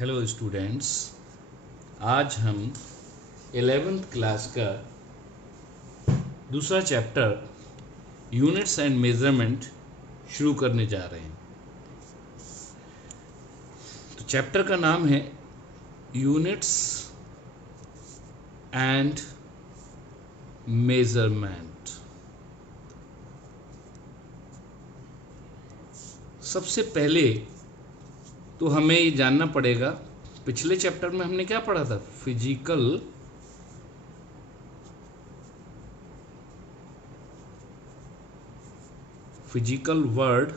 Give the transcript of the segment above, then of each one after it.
Hello students, आज हम 11th class का दूसरा चैप्टर यूनिट्स एंड मेजरमेंट शुरू करने जा रहे हैं। तो चैप्टर का नाम है यूनिट्स एंड मेजरमेंट। सबसे पहले तो हमें ये जानना पड़ेगा, पिछले चैप्टर में हमने क्या पढ़ा था? Physical word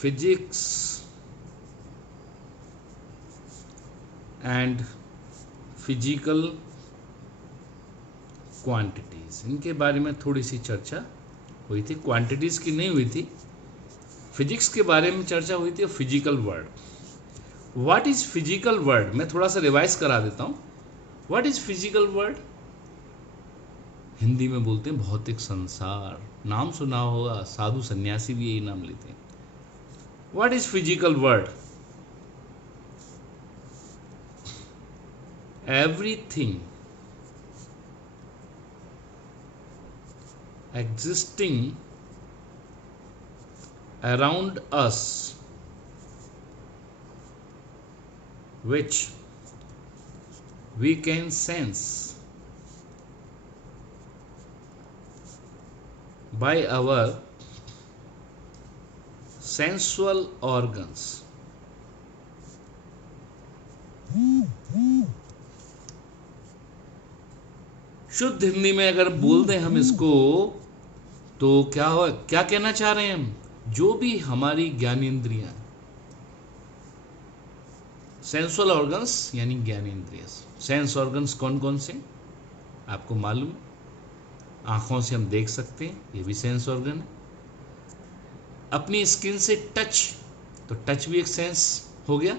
physics and physical quantities, इनके बारे में थोड़ी सी चर्चा हुई थी। क्वांटिटीज की नहीं हुई थी, फिजिक्स के बारे में चर्चा हुई थी। और physical word, what is physical word, मैं थोड़ा सा रिवाइज करा देता हूँ। What is physical word? Hindi में बोलते हैं भौतिक संसार। नाम सुना होगा, साधु सन्यासी भी यही नाम लेते हैं। What is physical word? Everything existing around us which we can sense by our sensual organs. शुद्ध हिंदी में अगर बोल दें हम इसको, तो क्या कहना चाह रहे हैं हम? जो भी हमारी ज्ञानेंद्रियां, सेंसुअल ऑर्गन्स यानी ज्ञानेंद्रिय। सेंस ऑर्गन्स कौन कौन से आपको मालूम? आंखों से हम देख सकते हैं, ये भी सेंस ऑर्गन है। अपनी स्किन से टच, तो टच भी एक सेंस हो गया।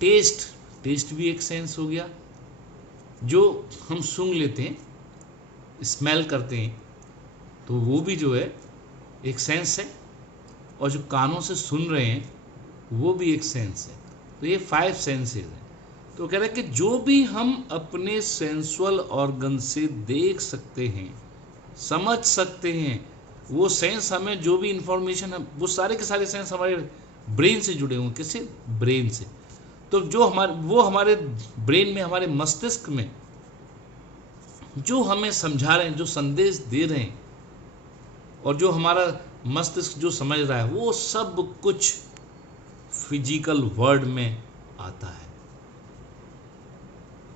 टेस्ट भी एक सेंस हो गया। जो हम सूंघ लेते हैं, स्मेल करते हैं, तो वो भी जो है एक सेंस है। और जो कानों से सुन रहे हैं, वो भी एक सेंस है। तो ये 5 सेंसेस हैं। तो कह रहा है कि जो भी हम अपने सेंसुअल ऑर्गन से देख सकते हैं, समझ सकते हैं, वो सेंस हमें जो भी इंफॉर्मेशन है, वो सारे के सारे सेंस हमारे ब्रेन से जुड़े हुए। किससे? ब्रेन से। तो जो हमारे ब्रेन में, हमारे मस्तिष्क में जो हमें समझा रहे हैं, जो संदेश दे रहे हैं, और जो हमारा मस्तिष्क जो समझ रहा है, वो सब कुछ फिजिकल वर्ड में आता है।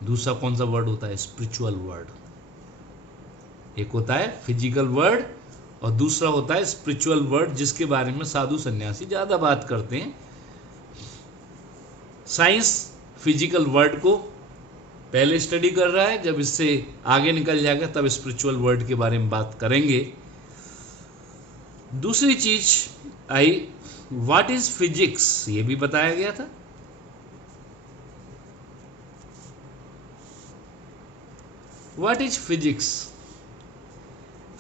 दूसरा कौन सा वर्ड होता है? Spiritual word. एक होता है फिजिकल वर्ड और दूसरा होता है स्पिरिचुअल वर्ड, जिसके बारे में साधु सन्यासी ज्यादा बात करते हैं। साइंस फिजिकल वर्ड को पहले स्टडी कर रहा है, जब इससे आगे निकल जाएगा तब स्पिरिचुअल वर्ड के बारे में बात करेंगे। दूसरी चीज आई, व्हाट इज फिजिक्स, ये भी बताया गया था। What is physics?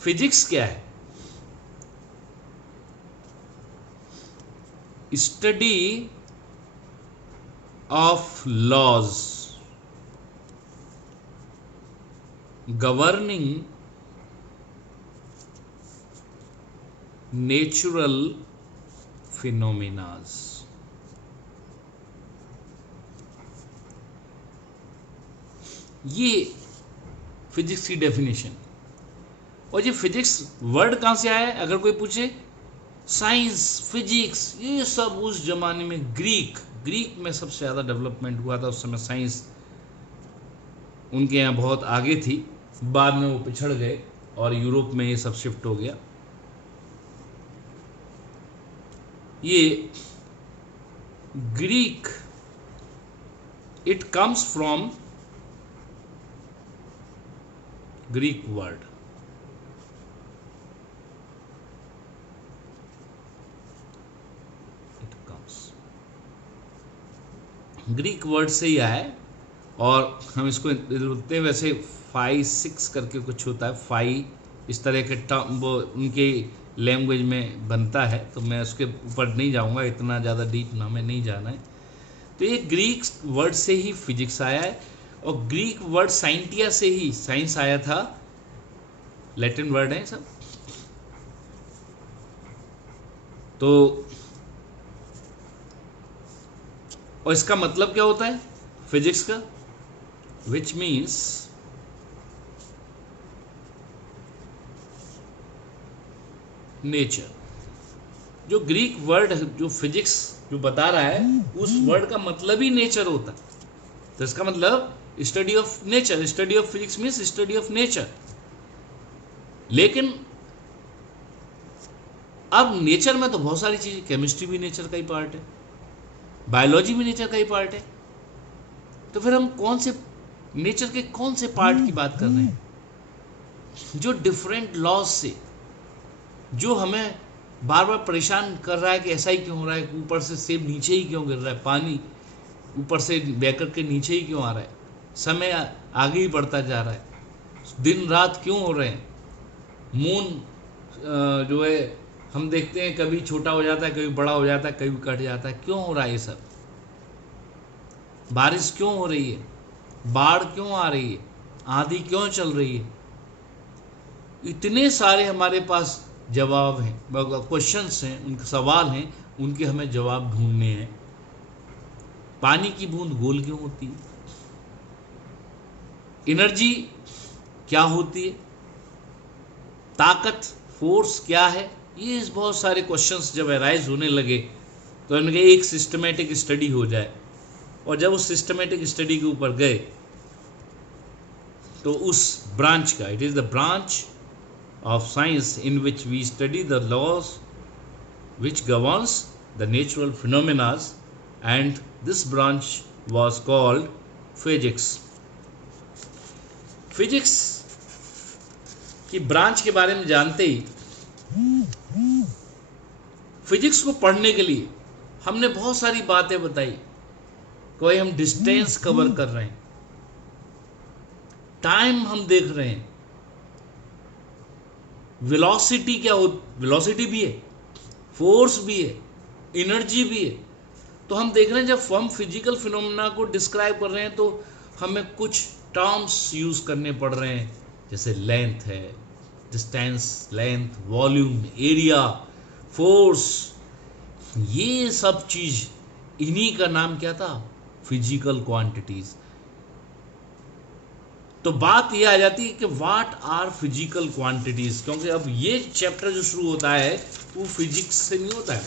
फिजिक्स क्या है? Study of laws governing natural phenomena। ये फिजिक्स की डेफिनेशन। और ये फिजिक्स वर्ड कहां से आया है अगर कोई पूछे? साइंस, फिजिक्स, ये सब उस जमाने में ग्रीक में सबसे ज़्यादा डेवलपमेंट हुआ था। उस समय साइंस उनके यहाँ बहुत आगे थी, बाद में वो पिछड़ गए और यूरोप में ये सब शिफ्ट हो गया। ये Greek, it comes from Greek word. It comes Greek word से ही आया है। और हम इसको बोलते हैं, वैसे 5, 6 करके कुछ होता है, 5 इस तरह के टर्म, वो उनके लैंग्वेज में बनता है, तो मैं उसके ऊपर नहीं जाऊंगा, इतना ज़्यादा डीप ना हमें नहीं जाना है। तो ये ग्रीक वर्ड से ही फिजिक्स आया है, और ग्रीक वर्ड साइंटिया से ही साइंस आया था, लैटिन वर्ड है सब। तो और इसका मतलब क्या होता है फिजिक्स का, विच मीन्स नेचर। जो ग्रीक वर्ड जो फिजिक्स जो बता रहा है, उस वर्ड का मतलब ही नेचर होता है। तो इसका मतलब study of nature, study of physics means study of nature. लेकिन अब नेचर में तो बहुत सारी चीजें, केमिस्ट्री भी नेचर का ही पार्ट है, बायोलॉजी भी नेचर का ही पार्ट है। तो फिर हम कौन से नेचर के कौन से पार्ट की बात कर रहे हैं, जो डिफरेंट लॉज से, जो हमें बार बार परेशान कर रहा है कि ऐसा ही क्यों हो रहा है, ऊपर से सेब नीचे ही क्यों गिर रहा है, पानी ऊपर से बहकर के नीचे ही क्यों आ रहा है, समय आगे ही बढ़ता जा रहा है, दिन रात क्यों हो रहे हैं, मून जो है हम देखते हैं कभी छोटा हो जाता है, कभी बड़ा हो जाता है, कभी कट जाता है, क्यों हो रहा है ये सब, बारिश क्यों हो रही है, बाढ़ क्यों आ रही है, आंधी क्यों चल रही है। इतने सारे हमारे पास जवाब हैं, क्वेश्चंस हैं, उनके सवाल हैं, उनके हमें जवाब ढूंढने हैं। पानी की बूंद गोल क्यों होती है, एनर्जी क्या होती है, ताकत फोर्स क्या है, ये बहुत सारे क्वेश्चंस जब अराइज होने लगे तो इनके एक सिस्टमेटिक स्टडी हो जाए। और जब उस सिस्टमेटिक स्टडी के ऊपर गए तो उस ब्रांच का, it is the branch of science in which we study the laws which governs the natural phenomena, and this branch was called physics. Physics की ब्रांच के बारे में जानते ही फिजिक्स को पढ़ने के लिए हमने बहुत सारी बातें बताई। कोई हम डिस्टेंस कवर कर रहे हैं, टाइम हम देख रहे हैं, वेलोसिटी क्या हो, वेलोसिटी भी है, फोर्स भी है, एनर्जी भी है। तो हम देख रहे हैं जब हम फिजिकल फिनोमेना को डिस्क्राइब कर रहे हैं तो हमें कुछ टर्म्स यूज करने पड़ रहे हैं, जैसे लेंथ है, distance, length, volume, area, force, ये सब चीज, इन्हीं का नाम क्या था, फिजिकल क्वांटिटीज। तो बात ये आ जाती है कि व्हाट आर फिजिकल क्वांटिटीज, क्योंकि अब ये चैप्टर जो शुरू होता है वो फिजिक्स से नहीं होता है,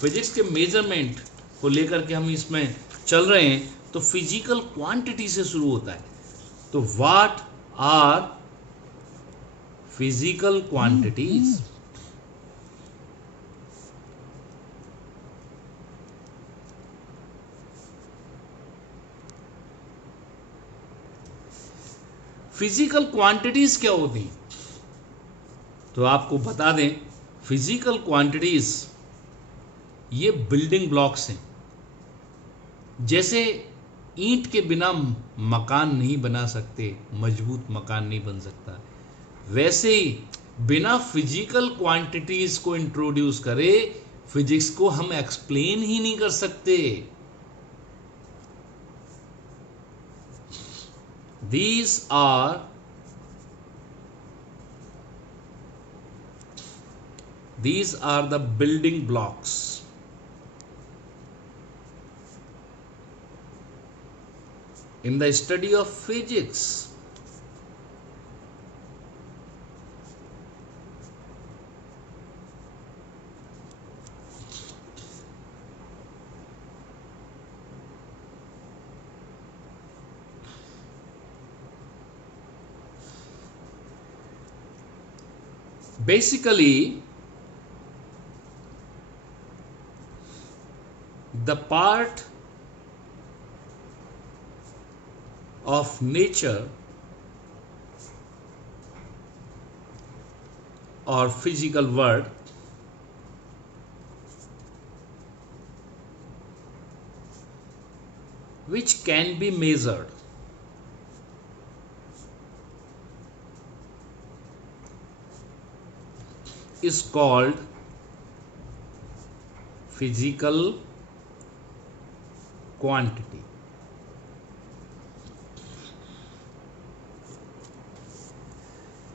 फिजिक्स के मेजरमेंट को लेकर के हम इसमें चल रहे हैं, तो फिजिकल क्वांटिटी से शुरू होता है। तो what are physical quantities, physical quantities क्या होती हैं, तो आपको बता दें, फिजिकल क्वांटिटीज ये बिल्डिंग ब्लॉक्स हैं। जैसे ईंट के बिना मकान नहीं बना सकते, मजबूत मकान नहीं बन सकता, वैसे ही बिना फिजिकल क्वांटिटीज को इंट्रोड्यूस करे फिजिक्स को हम एक्सप्लेन ही नहीं कर सकते। These are the building blocks in the study of physics. Basically, the part of nature or physical world which can be measured, is called physical quantity.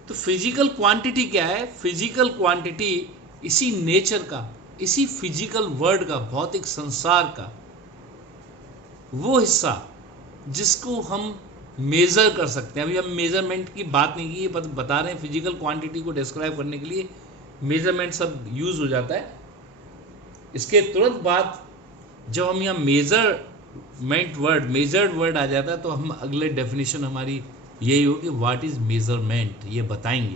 तो physical quantity क्या है? Physical quantity इसी nature का, इसी physical world का, भौतिक संसार का वो हिस्सा जिसको हम मेजर कर सकते हैं। अभी हम मेजरमेंट की बात नहीं की, बस बता रहे हैं फिजिकल क्वांटिटी को डिस्क्राइब करने के लिए मेजरमेंट सब यूज हो जाता है। इसके तुरंत बाद जब हम यहाँ मेजर्ड वर्ड आ जाता है तो हम अगले डेफिनेशन हमारी यही हो कि व्हाट इज मेजरमेंट, ये बताएंगे।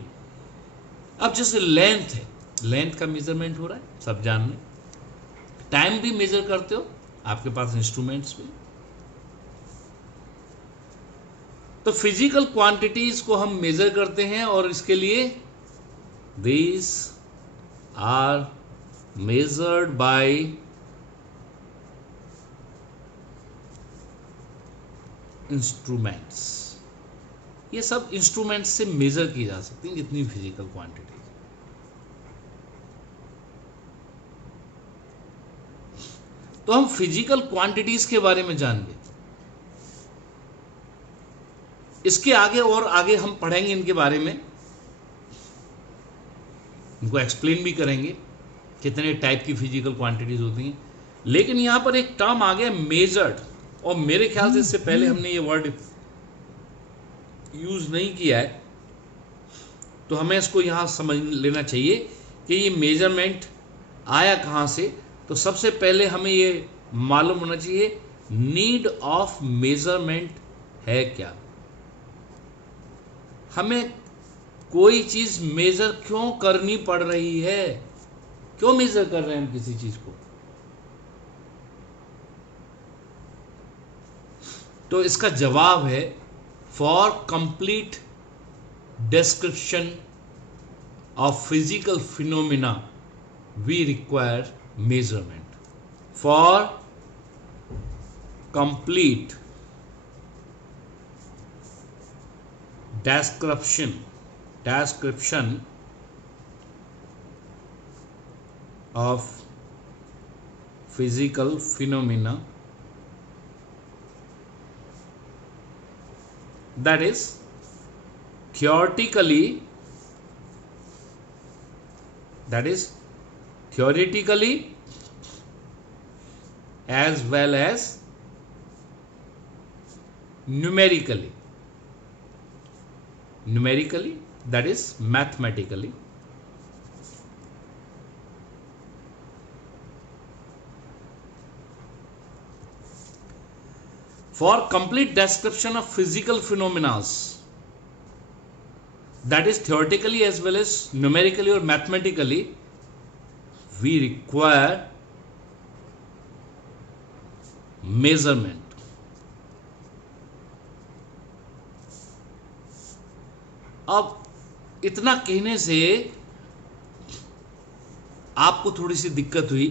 अब जैसे लेंथ है, लेंथ का मेजरमेंट हो रहा है, सब जान लें। टाइम भी मेजर करते हो, आपके पास इंस्ट्रूमेंट्स भी। तो फिजिकल क्वांटिटीज को हम मेजर करते हैं और इसके लिए these are measured by instruments. ये सब इंस्ट्रूमेंट्स से मेजर की जा सकती हैं जितनी फिजिकल क्वांटिटी। तो हम फिजिकल क्वांटिटीज के बारे में जान गए। इसके आगे और आगे हम पढ़ेंगे इनके बारे में, इनको एक्सप्लेन भी करेंगे कितने टाइप की फिजिकल क्वांटिटीज होती हैं। लेकिन यहां पर एक टर्म आ गया मेजर्ड, और मेरे ख्याल से इससे पहले हमने ये वर्ड यूज नहीं किया है, तो हमें इसको यहां समझ लेना चाहिए कि ये मेजरमेंट आया कहां से। तो सबसे पहले हमें ये मालूम होना चाहिए नीड ऑफ मेजरमेंट है क्या। हमें कोई चीज मेजर क्यों करनी पड़ रही है, क्यों मेजर कर रहे हैं हम किसी चीज को? तो इसका जवाब है for complete description of physical phenomena we require measurement. For complete description of physical phenomena, that is theoretically as well as numerically, that is mathematically. For complete description of physical phenomena, that is theoretically as well as numerically or mathematically, we require measurement. अब इतना कहने से आपको थोड़ी सी दिक्कत हुई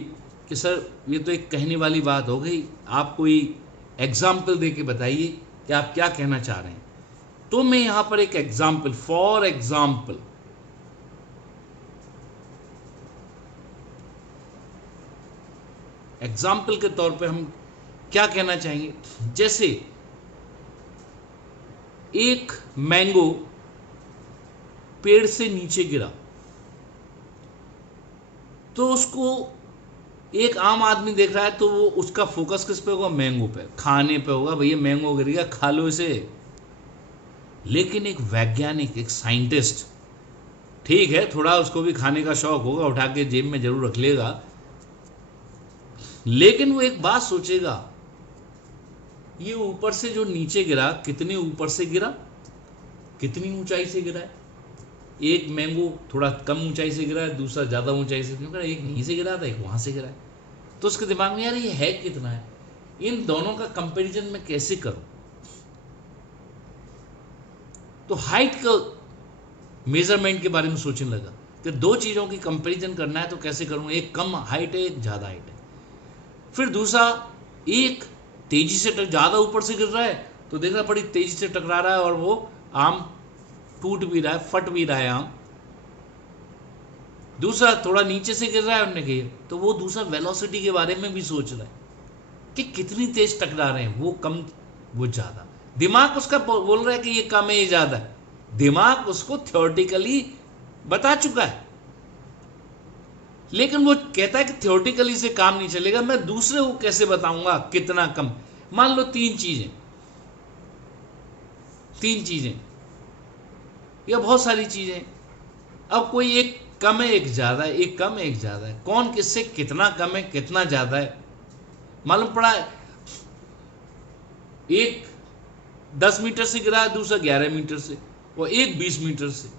कि sir ये तो एक कहने वाली बात हो गई, आप कोई एग्जाम्पल दे के बताइए कि आप क्या कहना चाह रहे हैं। तो मैं यहां पर एक एग्जाम्पल, फॉर एग्जाम्पल के तौर पे हम क्या कहना चाहेंगे। जैसे एक मैंगो पेड़ से नीचे गिरा, तो उसको एक आम आदमी देख रहा है तो वो उसका फोकस किस पे होगा? मैंगो पे, खाने पे होगा। भैया मैंगो गिर गया, खा लो इसे। लेकिन एक वैज्ञानिक, एक साइंटिस्ट, ठीक है थोड़ा उसको भी खाने का शौक होगा, उठा के जेब में जरूर रख लेगा, लेकिन वो एक बात सोचेगा, ये ऊपर से जो नीचे गिरा, कितने ऊपर से गिरा, कितनी ऊंचाई से गिरा है। एक मैंगो थोड़ा कम ऊंचाई से गिरा है, दूसरा ज़्यादा ऊंचाई से गिरा, एक यहीं से गिरा था, एक वहाँ से गिरा है। तो उसके दिमाग में यार ये है कितना है, इन दोनों का कंपैरिजन मैं कैसे करूं। तो हाइट का मेजरमेंट के बारे में सोचने लगा कि दो चीज़ों की कंपैरिजन करना है तो कैसे करूं, एक कम हाइट है, एक ज़्यादा हाइट है। फिर दूसरा, एक तेजी से ज़्यादा ऊपर से गिर रहा है तो देख रहा बड़ी तेजी से टकरा रहा है और वो आम टूट भी रहा है, फट भी रहा है आम। दूसरा थोड़ा नीचे से गिर रहा है उन्होंने कही, तो वो दूसरा वेलोसिटी के बारे में भी सोच रहा है कि कितनी तेज टकरा रहे हैं, वो कम वो ज़्यादा। दिमाग उसका बोल रहा है कि ये कम है ये ज़्यादा है, दिमाग उसको थ्योरेटिकली बता चुका है, लेकिन वो कहता है कि थ्योरेटिकली से काम नहीं चलेगा, मैं दूसरे को कैसे बताऊंगा कितना कम। मान लो तीन चीजें या बहुत सारी चीजें, अब कोई एक कम है एक ज्यादा है, एक कम है एक ज्यादा है, कौन किससे कितना कम है कितना ज्यादा है मालूम पड़ा है। एक 10 मीटर से गिरा है, दूसरा 11 मीटर से, और एक 20 मीटर से,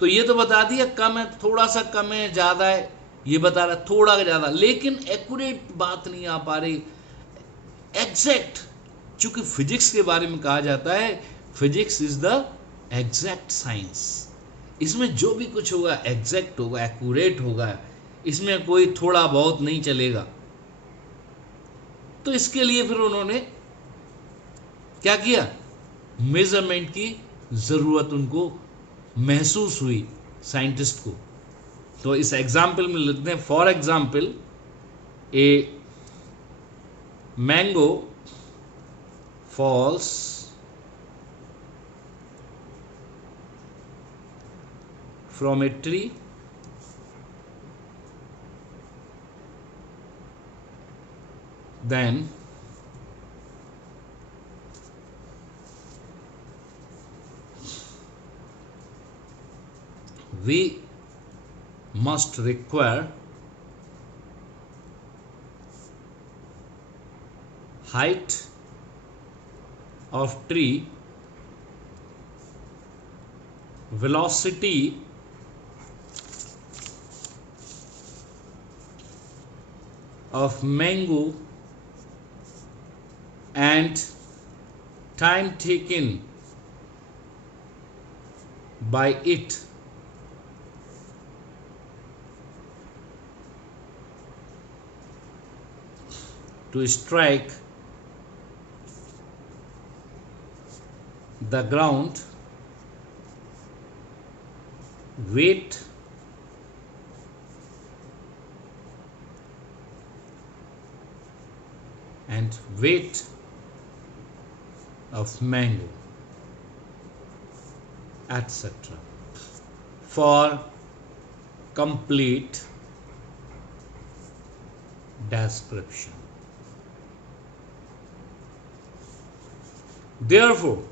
तो ये तो बता दिया कम है, थोड़ा सा कम है ज्यादा है ये बता रहा, थोड़ा ज्यादा, लेकिन एक्यूरेट बात नहीं आ पा रही, एग्जैक्ट। चूंकि फिजिक्स के बारे में कहा जाता है physics is the exact science, इसमें जो भी कुछ होगा एग्जैक्ट होगा, एक्यूरेट होगा, इसमें कोई थोड़ा बहुत नहीं चलेगा। तो इसके लिए फिर उन्होंने क्या किया, मेजरमेंट की जरूरत उनको महसूस हुई साइंटिस्ट को। तो इस एग्जाम्पल में लिखते हैं, for example a mango falls from a tree then we must require height of tree, velocity of mango, and time taken by it to strike the ground, weight and weight of mango, etc. for complete description. Therefore,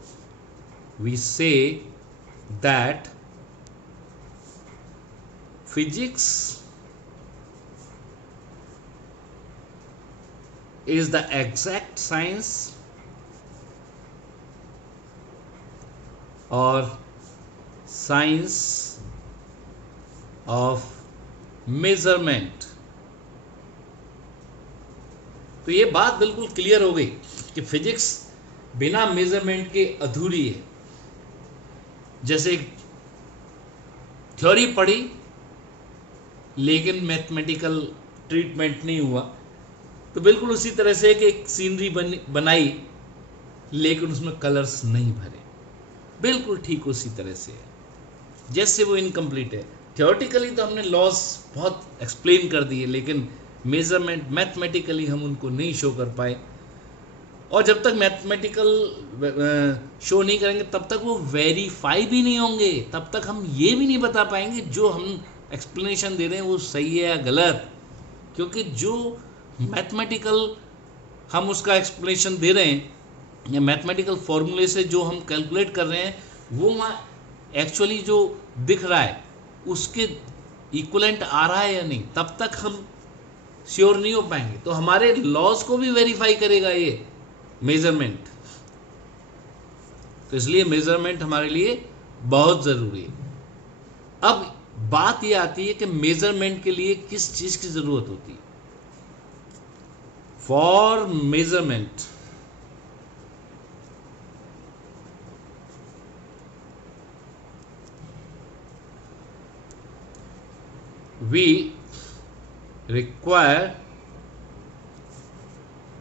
we say that physics is the exact science or science of measurement। तो ये बात बिल्कुल clear हो गई कि physics बिना measurement के अधूरी है। जैसे थ्योरी पढ़ी लेकिन मैथमेटिकल ट्रीटमेंट नहीं हुआ, तो बिल्कुल उसी तरह से कि एक सीनरी बनाई लेकिन उसमें कलर्स नहीं भरे, बिल्कुल ठीक उसी तरह से है जैसे वो इनकम्प्लीट है। थियोरेटिकली तो हमने लॉज बहुत एक्सप्लेन कर दिए, लेकिन मेजरमेंट मैथमेटिकली हम उनको नहीं शो कर पाए, और जब तक मैथमेटिकल शो नहीं करेंगे तब तक वो वेरीफाई भी नहीं होंगे, तब तक हम ये भी नहीं बता पाएंगे जो हम एक्सप्लेनेशन दे रहे हैं वो सही है या गलत। क्योंकि जो मैथमेटिकल हम उसका एक्सप्लेनेशन दे रहे हैं या मैथमेटिकल फॉर्मूले से जो हम कैलकुलेट कर रहे हैं वो वहाँ एक्चुअली जो दिख रहा है उसके इक्वलेंट आ रहा है या नहीं, तब तक हम श्योर नहीं हो पाएंगे। तो हमारे लॉज को भी वेरीफाई करेगा ये मेजरमेंट, तो इसलिए मेजरमेंट हमारे लिए बहुत ज़रूरी है। अब बात ये आती है कि मेजरमेंट के लिए किस चीज़ की ज़रूरत होती है। For measurement we require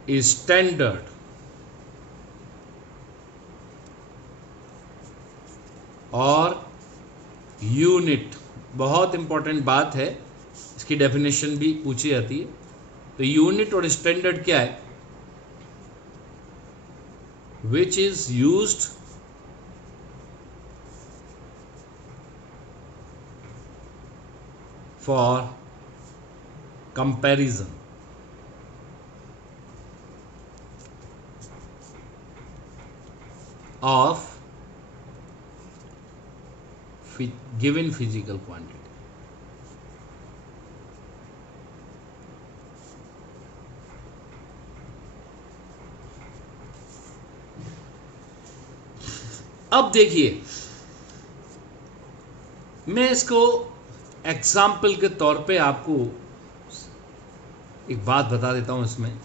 a standard or unit बहुत इंपॉर्टेंट बात है, इसकी डेफिनेशन भी पूछी जाती है। तो यूनिट और स्टैंडर्ड क्या है? Which is used for comparison of given physical quantity. अब देखिए, मैं इसको एग्जाम्पल के तौर पे आपको एक बात बता देता हूं इसमें।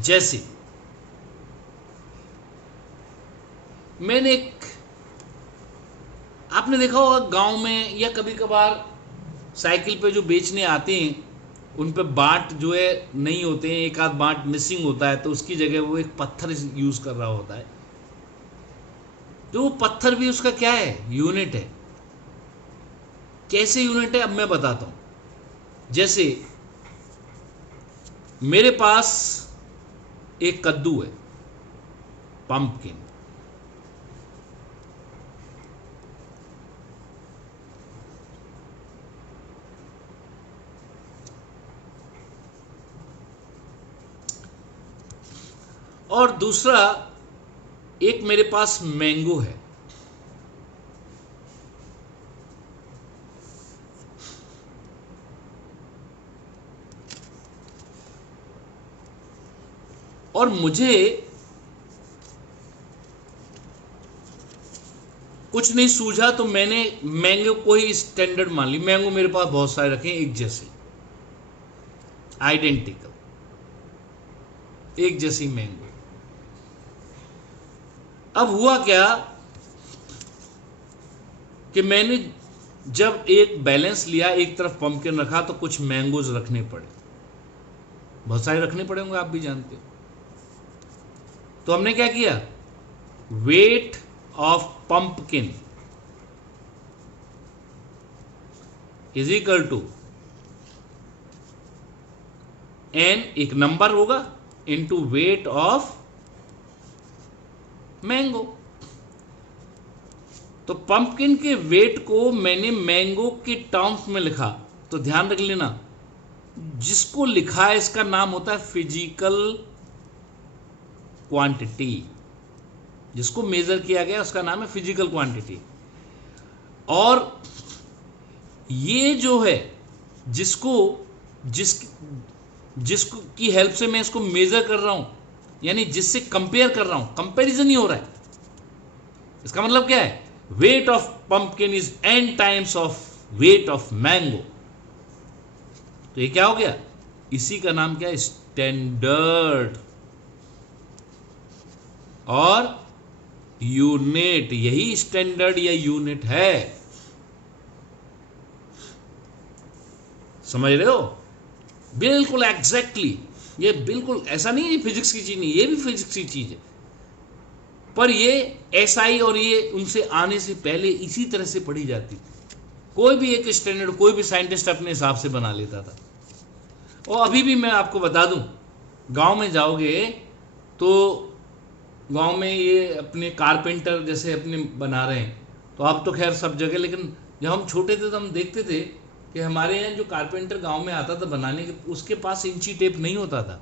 जैसे मैंने आपने देखा होगा गांव में या कभी कभार साइकिल पे जो बेचने आते हैं उन पे बाट जो है नहीं होते हैं, एक आध बाट मिसिंग होता है, तो उसकी जगह वो एक पत्थर यूज कर रहा होता है। तो वो पत्थर भी उसका क्या है? यूनिट है। कैसे यूनिट है अब मैं बताता हूं। जैसे मेरे पास एक कद्दू है, पंपकिन, और दूसरा एक मेरे पास मैंगो है। और मुझे कुछ नहीं सूझा तो मैंने मैंगो को ही स्टैंडर्ड मान ली। मैंगो मेरे पास बहुत सारे रखे हैं, एक जैसे, आइडेंटिकल, एक जैसी मैंगो। अब हुआ क्या कि मैंने जब एक बैलेंस लिया, एक तरफ पंपकिन रखा, तो कुछ मैंगोज रखने पड़े, बहुत सारे रखने पड़े होंगे, आप भी जानते हो। तो हमने क्या किया? Weight of pumpkin is equal to N, एक नंबर होगा, इनटू वेट ऑफ मैंगो। तो पंपकिन के वेट को मैंने मैंगो के टर्म्स में लिखा। तो ध्यान रख लेना, जिसको लिखा है इसका नाम होता है फिजिकल क्वांटिटी। जिसको मेजर किया गया उसका नाम है फिजिकल क्वांटिटी। और ये जो है जिसको जिसको की हेल्प से मैं इसको मेजर कर रहा हूं, यानी जिससे कंपेयर कर रहा हूं, कंपैरिजन ही हो रहा है। इसका मतलब क्या है? Wait of pumpkin is n times of weight of mango. तो ये क्या हो गया? इसी का नाम क्या है? स्टैंडर्ड और यूनिट। यही स्टैंडर्ड या यूनिट है। समझ रहे हो? बिल्कुल एग्जैक्टली। ये बिल्कुल ऐसा नहीं है फिजिक्स की चीज नहीं, ये भी फिजिक्स की चीज है, पर ये एसआई और ये उनसे आने से पहले इसी तरह से पढ़ी जाती थी। कोई भी एक स्टैंडर्ड कोई भी साइंटिस्ट अपने हिसाब से बना लेता था। और अभी भी मैं आपको बता दूं, गांव में जाओगे तो गांव में ये अपने कारपेंटर जैसे अपने बना रहे हैं, तो अब तो खैर सब जगह, लेकिन जब हम छोटे थे तो हम देखते थे कि हमारे यहाँ जो कारपेंटर गांव में आता था बनाने के, उसके पास इंची टेप नहीं होता था।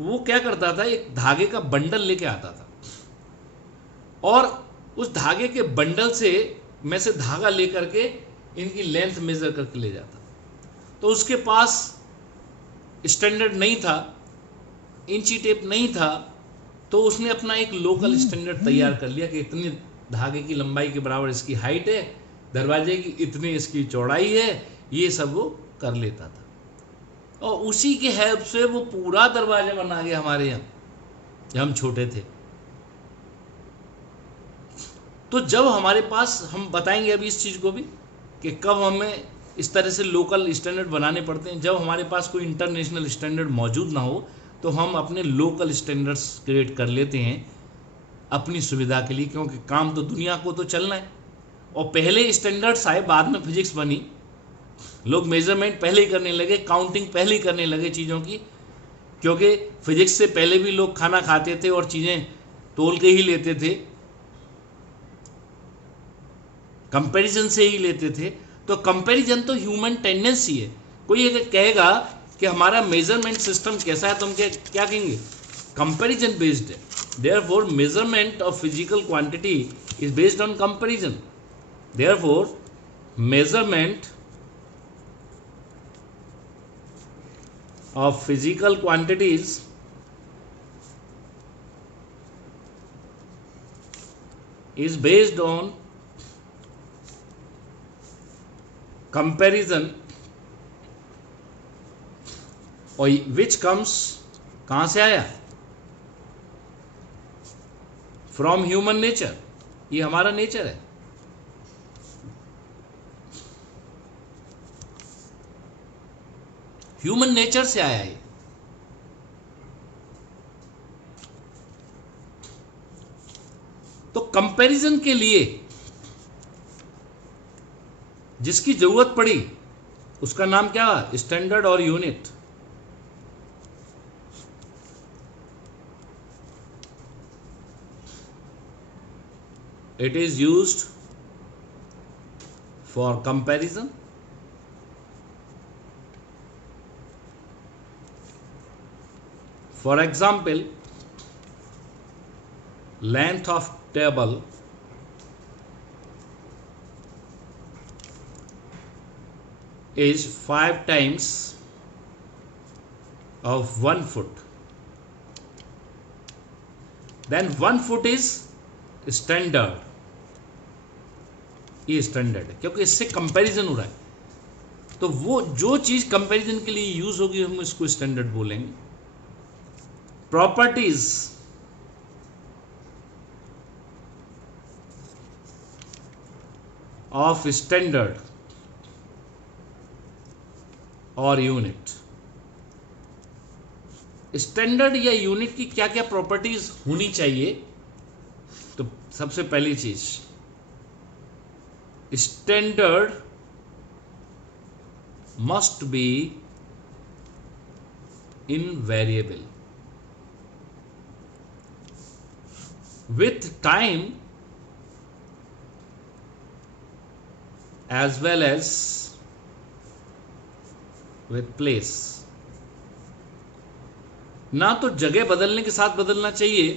वो क्या करता था, एक धागे का बंडल लेके आता था और उस धागे के बंडल में से धागा लेकर के इनकी लेंथ मेजर करके ले जाता। तो उसके पास स्टैंडर्ड नहीं था, इंची टेप नहीं था, तो उसने अपना एक लोकल स्टैंडर्ड तैयार कर लिया कि इतनी धागे की लंबाई के बराबर इसकी हाइट है, दरवाजे की इतनी इसकी चौड़ाई है, ये सब वो कर लेता था। और उसी के हेल्प से वो पूरा दरवाजा बना गया हमारे यहाँ जब हम छोटे थे। तो जब हमारे पास, हम बताएंगे अभी इस चीज़ को भी कि कब हमें इस तरह से लोकल स्टैंडर्ड बनाने पड़ते हैं। जब हमारे पास कोई इंटरनेशनल स्टैंडर्ड मौजूद ना हो तो हम अपने लोकल स्टैंडर्ड्स क्रिएट कर लेते हैं अपनी सुविधा के लिए, क्योंकि काम तो दुनिया को तो चलना है। और पहले स्टैंडर्ड्स आए, बाद में फिजिक्स बनी, लोग मेजरमेंट पहले ही करने लगे, काउंटिंग पहले ही करने लगे चीज़ों की, क्योंकि फिजिक्स से पहले भी लोग खाना खाते थे और चीज़ें तोल के ही लेते थे, कंपैरिजन से ही लेते थे। तो कंपैरिजन तो ह्यूमन टेंडेंसी है। कोई अगर कहेगा कि हमारा मेजरमेंट सिस्टम कैसा है तो हम क्या कहेंगे? कंपैरिजन बेस्ड है। Therefore measurement of physical quantity is based on comparison. Therefore measurement of physical quantities is based on comparison, और which comes कहाँ से आया? From human nature. ये हमारा नेचर है। ह्यूमन नेचर से आया है। तो कंपैरिजन के लिए जिसकी जरूरत पड़ी उसका नाम क्या? स्टैंडर्ड और unit. It is used for comparison. For example, length of table is 5 times of 1 foot. Then 1 foot is standard. ये स्टैंडर्ड है क्योंकि इससे कंपैरिजन हो रहा है। तो वो जो चीज कंपैरिजन के लिए यूज होगी हम इसको स्टैंडर्ड बोलेंगे। प्रॉपर्टीज ऑफ स्टैंडर्ड और यूनिट। स्टैंडर्ड या यूनिट की क्या क्या प्रॉपर्टीज होनी चाहिए? तो सबसे पहली चीज, standard must be invariable. With time as well as with place। ना तो जगह बदलने के साथ बदलना चाहिए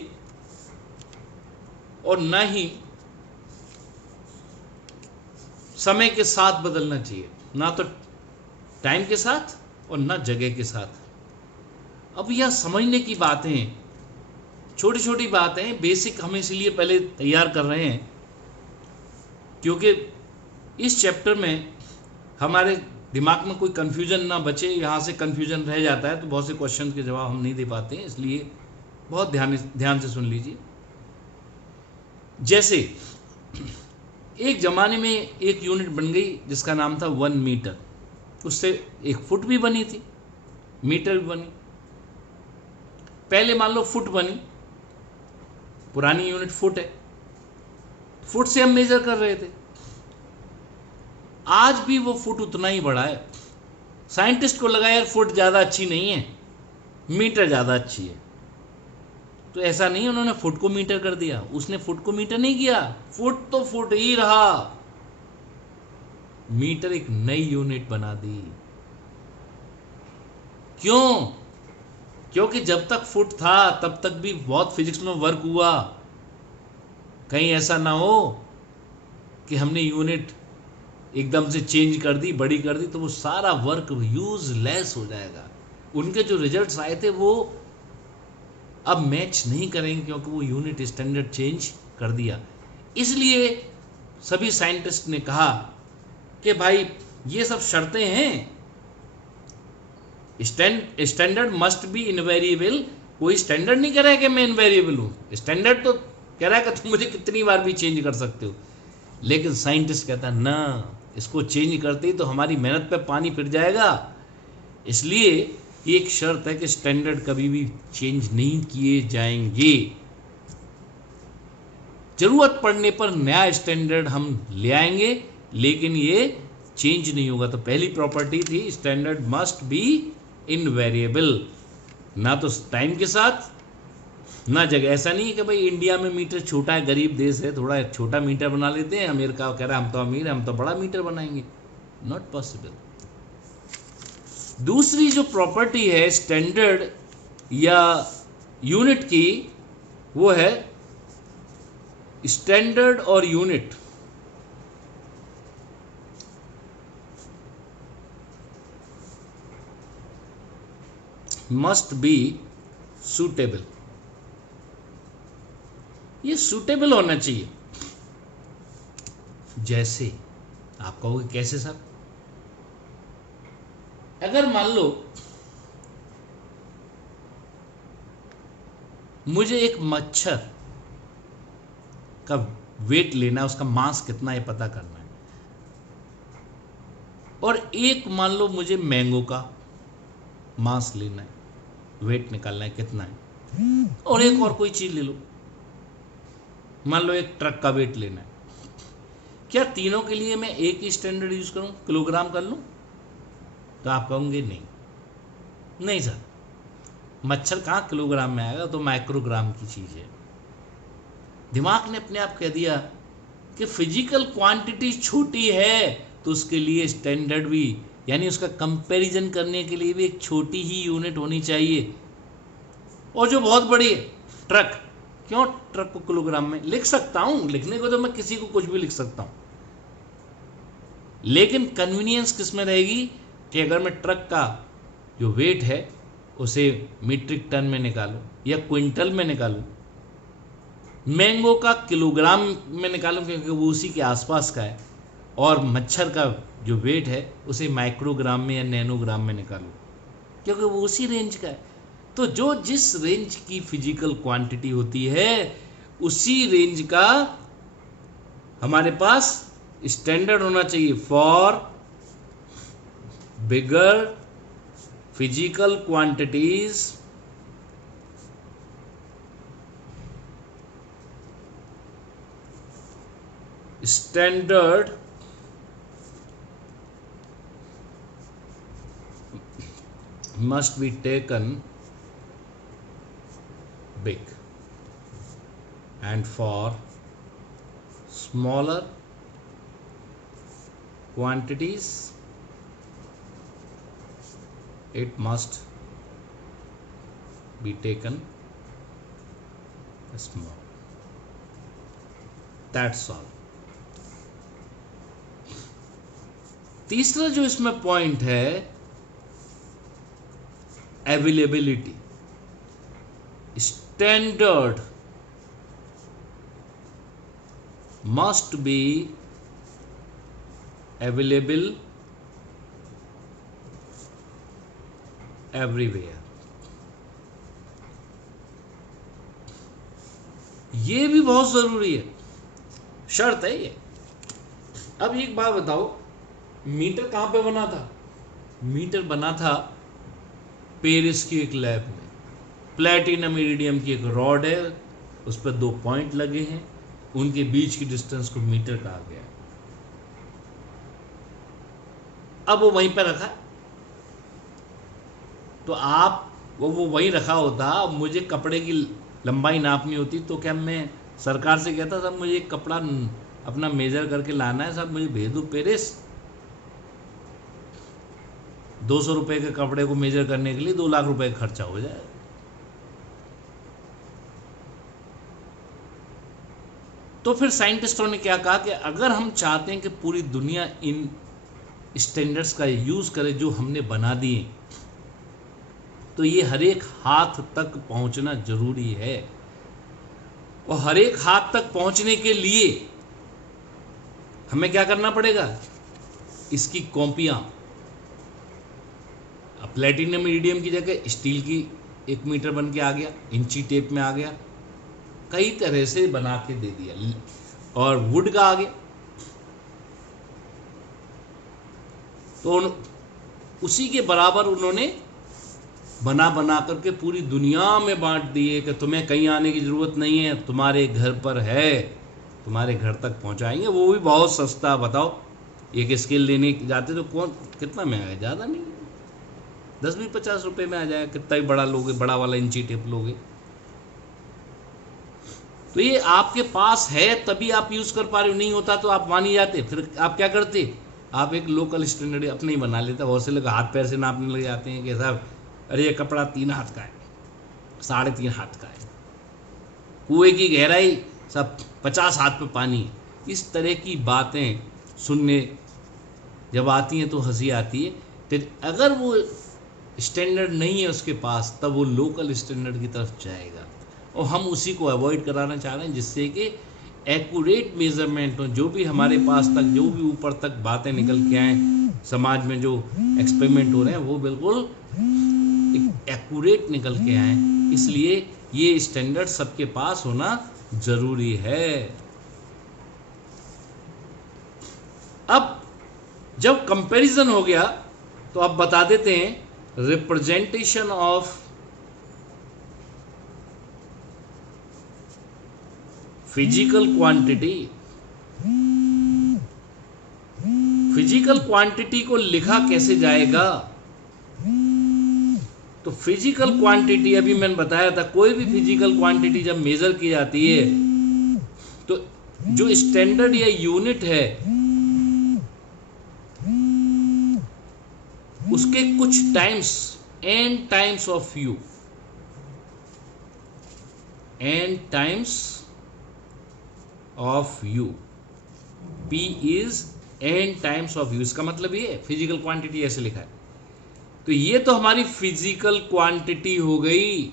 और ना ही समय के साथ बदलना चाहिए, ना तो टाइम के साथ और ना जगह के साथ। अब यह समझने की बातें, छोटी छोटी बातें, बेसिक हम इसलिए पहले तैयार कर रहे हैं क्योंकि इस चैप्टर में हमारे दिमाग में कोई कन्फ्यूजन ना बचे। यहाँ से कन्फ्यूजन रह जाता है तो बहुत से क्वेश्चन के जवाब हम नहीं दे पाते हैं, इसलिए बहुत ध्यान से सुन लीजिए। जैसे एक ज़माने में एक यूनिट बन गई जिसका नाम था 1 मीटर। उससे 1 फुट भी बनी थी, मीटर भी बनी। पहले मान लो फुट बनी, पुरानी यूनिट फुट है, फुट से हम मेजर कर रहे थे। आज भी वो फुट उतना ही बड़ा है। साइंटिस्ट को लगा यार फुट ज़्यादा अच्छी नहीं है, मीटर ज़्यादा अच्छी है। तो ऐसा नहीं उन्होंने फुट को मीटर कर दिया, उसने फुट को मीटर नहीं किया, फुट तो फुट ही रहा। मीटर एक नई यूनिट बना दी। क्यों? क्योंकि जब तक फुट था तब तक भी बहुत फिजिक्स में वर्क हुआ। कहीं ऐसा ना हो कि हमने यूनिट एकदम से चेंज कर दी, बड़ी कर दी, तो वो सारा वर्क यूजलेस हो जाएगा। उनके जो रिजल्ट्स आए थे वो अब मैच नहीं करेंगे क्योंकि वो यूनिट स्टैंडर्ड चेंज कर दिया। इसलिए सभी साइंटिस्ट ने कहा कि भाई ये सब शर्तें हैं, स्टैंडर्ड मस्ट बी इनवेरिएबल। कोई स्टैंडर्ड नहीं कह रहा है कि मैं इनवेरिएबल हूं, स्टैंडर्ड तो कह रहा है कि तुम मुझे कितनी बार भी चेंज कर सकते हो। लेकिन साइंटिस्ट कहता है ना, इसको चेंज करते ही तो हमारी मेहनत पे पानी फिर जाएगा। इसलिए एक शर्त है कि स्टैंडर्ड कभी भी चेंज नहीं किए जाएंगे। जरूरत पड़ने पर नया स्टैंडर्ड हम ले आएंगे, लेकिन ये चेंज नहीं होगा। तो पहली प्रॉपर्टी थी स्टैंडर्ड मस्ट बी इनवेरिएबल, ना तो टाइम के साथ ना जगह। ऐसा नहीं है कि भाई इंडिया में मीटर छोटा है, गरीब देश है, थोड़ा छोटा मीटर बना लेते हैं, अमेरिका कह रहा है हम तो अमीर है, हम तो बड़ा मीटर बनाएंगे, नॉट पॉसिबल। दूसरी जो प्रॉपर्टी है स्टैंडर्ड या यूनिट की, वो है स्टैंडर्ड और यूनिट मस्ट बी सूटेबल। ये सूटेबल होना चाहिए। जैसे आप कहोगे कैसे सर? अगर मान लो मुझे एक मच्छर का वेट लेना है, उसका मास कितना है पता करना है, और एक मान लो मुझे मैंगो का मास लेना है, वेट निकालना है कितना है, और एक और कोई चीज ले लो, मान लो एक ट्रक का वेट लेना है। क्या तीनों के लिए मैं एक ही स्टैंडर्ड यूज करूं, किलोग्राम कर लूं? तो आप कहोगे नहीं, नहीं सर, मच्छर कहां किलोग्राम में आएगा, तो माइक्रोग्राम की चीज है। दिमाग ने अपने आप कह दिया कि फिजिकल क्वांटिटी छोटी है, तो उसके लिए स्टैंडर्ड भी, यानी उसका कंपैरिजन करने के लिए भी एक छोटी ही यूनिट होनी चाहिए। और जो बहुत बड़ी है ट्रक, क्यों ट्रक को किलोग्राम में लिख सकता हूं, लिखने को तो मैं किसी को कुछ भी लिख सकता हूं, लेकिन कन्वीनियंस किस में रहेगी कि अगर मैं ट्रक का जो वेट है उसे मीट्रिक टन में निकालूं या क्विंटल में निकालूं, मैंगो का किलोग्राम में निकालूं क्योंकि वो उसी के आसपास का है, और मच्छर का जो वेट है उसे माइक्रोग्राम में या नैनोग्राम में निकालूं क्योंकि वो उसी रेंज का है। तो जो जिस रेंज की फिजिकल क्वांटिटी होती है उसी रेंज का हमारे पास स्टैंडर्ड होना चाहिए। For bigger physical quantities standard must be taken big, and for smaller quantities it must be taken small. That's all. तीसरा जो इसमें पॉइंट है availability. Standard must be available everywhere. ये भी बहुत जरूरी है, शर्त है ये। अब एक बात बताओ, मीटर कहां पे बना था? मीटर बना था पेरिस की एक लैब में। प्लैटिनम इरिडियम की एक रॉड है, उस पर 2 पॉइंट लगे हैं, उनके बीच की डिस्टेंस को मीटर कहा गया। अब वो वहीं पर रखा, तो आप वो वहीं रखा होता, मुझे कपड़े की लंबाई नापनी होती तो क्या मैं सरकार से कहता साहब मुझे एक कपड़ा अपना मेजर करके लाना है, साहब मुझे भेज दो पेरिस। 200 रुपए के कपड़े को मेजर करने के लिए 2 लाख रुपए का खर्चा हो जाए। तो फिर साइंटिस्टों ने क्या कहा कि अगर हम चाहते हैं कि पूरी दुनिया इन स्टैंडर्ड्स का यूज करे जो हमने बना दिए, तो ये हर एक हाथ तक पहुंचना जरूरी है। और हर एक हाथ तक पहुंचने के लिए हमें क्या करना पड़ेगा? इसकी कॉपियां, प्लैटिनम इरिडियम की जगह स्टील की 1 मीटर बन के आ गया, इंची टेप में आ गया, कई तरह से बना के दे दिया, और वुड का आ गया। तो उसी के बराबर उन्होंने बना करके पूरी दुनिया में बांट दिए कि तुम्हें कहीं आने की जरूरत नहीं है, तुम्हारे घर पर है। तुम्हारे घर तक पहुंचाएंगे, वो भी बहुत सस्ता। बताओ, एक स्केल लेने जाते तो कौन, कितना महंगा है, ज़्यादा नहीं, 10-20-50 रुपए में आ जाएगा। कितना ही बड़ा लोगे, बड़ा वाला इंची टेप लोगे। तो ये आपके पास है तभी आप यूज़ कर पा रहे हो, नहीं होता तो आप मान ही जाते। फिर आप क्या करते, आप एक लोकल स्टैंडर्ड अपने ही बना लेते। बहुत से लोग हाथ पैर से नापने लग जाते हैं कि साहब अरे ये कपड़ा 3 हाथ का है, 3.5 हाथ का है, कुएं की गहराई सब 50 हाथ पे पानी है। इस तरह की बातें सुनने जब आती हैं तो हंसी आती है। फिर अगर वो स्टैंडर्ड नहीं है उसके पास, तब वो लोकल स्टैंडर्ड की तरफ जाएगा, और हम उसी को अवॉइड कराना चाह रहे हैं, जिससे कि एक्यूरेट मेजरमेंट हो। जो भी हमारे पास तक, जो भी ऊपर तक बातें निकल के आए, समाज में जो एक्सपेरिमेंट हो रहे हैं वो बिल्कुल एक्यूरेट निकल के आए। इसलिए ये स्टैंडर्ड सबके पास होना जरूरी है। अब जब कंपैरिजन हो गया तो अब बता देते हैं representation of physical quantity. Physical quantity को लिखा कैसे जाएगा? तो फिजिकल क्वांटिटी अभी मैंने बताया था, कोई भी फिजिकल क्वांटिटी जब मेजर की जाती है तो जो स्टैंडर्ड या यूनिट है उसके कुछ times, n times of you, n times of you, p is n times of you. इसका मतलब ये फिजिकल क्वांटिटी ऐसे लिखा है। तो ये तो हमारी फिजिकल क्वांटिटी हो गई।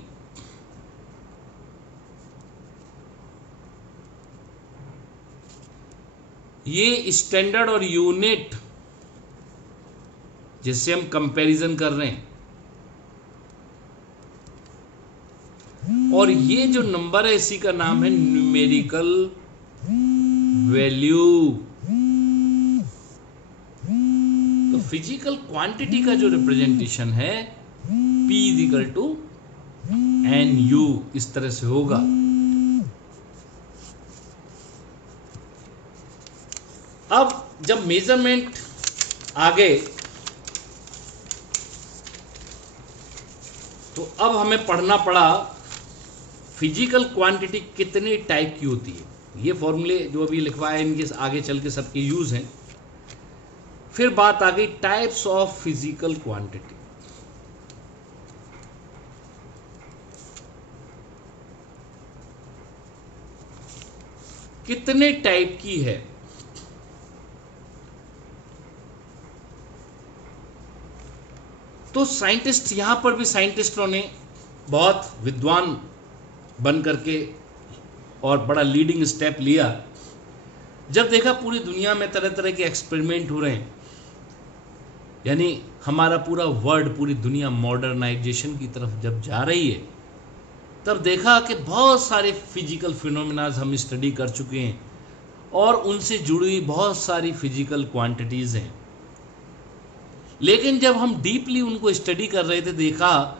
ये स्टैंडर्ड और यूनिट जिससे हम कंपैरिजन कर रहे हैं, और ये जो नंबर है इसी का नाम है न्यूमेरिकल वैल्यू। तो फिजिकल क्वांटिटी का जो रिप्रेजेंटेशन है P equal to N U, इस तरह से होगा। अब जब मेजरमेंट आ गए तो अब हमें पढ़ना पड़ा फिजिकल क्वांटिटी कितने टाइप की होती है। ये फॉर्मूले जो अभी लिखवाए इनके आगे चल के सबके यूज हैं। फिर बात आ गई टाइप्स ऑफ फिजिकल क्वांटिटी। कितने टाइप की है? तो साइंटिस्ट, यहां पर भी साइंटिस्टों ने बहुत विद्वान बन करके और बड़ा लीडिंग स्टेप लिया। जब देखा पूरी दुनिया में तरह तरह के एक्सपेरिमेंट हो रहे हैं, यानी हमारा पूरा वर्ल्ड, पूरी दुनिया मॉडर्नाइजेशन की तरफ जब जा रही है, तब देखा कि बहुत सारे फिजिकल फिनोमेनाज हम स्टडी कर चुके हैं और उनसे जुड़ी बहुत सारी फिजिकल क्वांटिटीज़ हैं। लेकिन जब हम डीपली उनको स्टडी कर रहे थे, देखा